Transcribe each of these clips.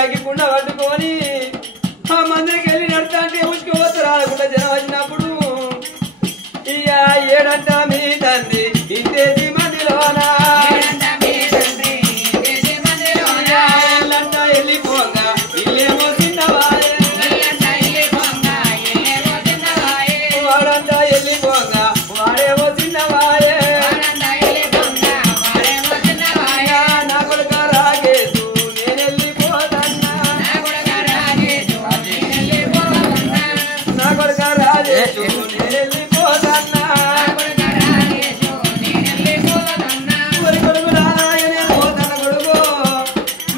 అగ్గికుండా పట్టుకొని ఆ మందిరికి వెళ్ళి నడతా అంటే ఉసుకుపోతారు రాకుండా జనం వచ్చినప్పుడు ఇక ఏడంట మీ తండ్రి ఇంతేసి మందిలోనా వెళ్ళిపోగా ఇల్లేమో చిన్నవాయే వాడంతా వెళ్ళిపోగా వాడేమో చిన్నవాయే నా కొడుక రాగేసు నేను వెళ్ళిపోతన్నా నా కొడుక రాజేసు నేను వెళ్ళిపోతన్నా కొడుకు నారాయణ పోతాను కొడుకు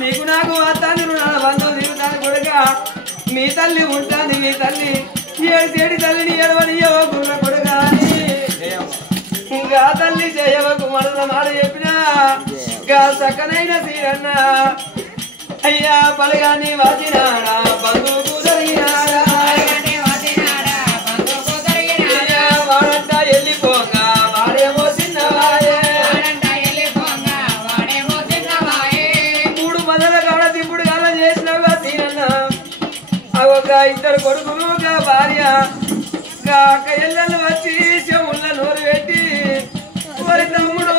నీకు నాకు వస్తాను నా బంధువు తిరుగుతాను కొడుక మీ తల్లి ఉంటుంది మీ తల్లి ఏడు తల్లిని ఎడవని గుర్ర కొడుక ఇంకా తల్లి చేయవకు మనల మాట చెప్పినా గా సక్కనైన సీరన్న అయ్యా పలగాని వాచినాడా బంధువుకు జరిగినాడా వాడంతా వెళ్ళిపోగా వాడేమో చిన్నవాయే మూడు మొదల కాడ దింపుడు కాల చేసినవుగా సీరన్న ఒక ఇద్దరు కొడుకులు గా భార్య గా అక్క ఎల్లలు వచ్చి చెవుళ్ళ నోరు పెట్టి ఒరి తమ్ముడు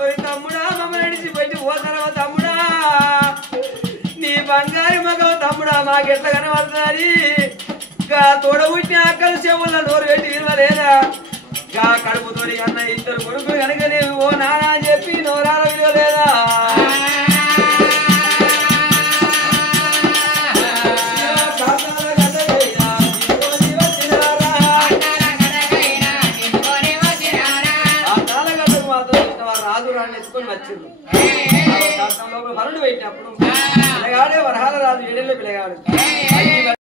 ఒరి తమ్ముడా మమ్మల్ని నడిచి బయట పోతారా తమ్ముడా నీ బంగారు మగవు తమ్ముడా మాకెట్లా కనబడుతుంది గా తోడ పుట్టిన అక్కలు చెవుళ్ళ నోరు పెట్టి విలువలేదా గా కడుపుతోని అన్న ఇద్దరు కొడుకులు కనుక నీవు ఓ నానా చెప్పి నోరాల విలువలేదా వచ్చింది వరుడు పెట్టినప్పుడు పిల్లగాడే వరహాల రాజు ఏడేళ్ళ పిల్లగాడు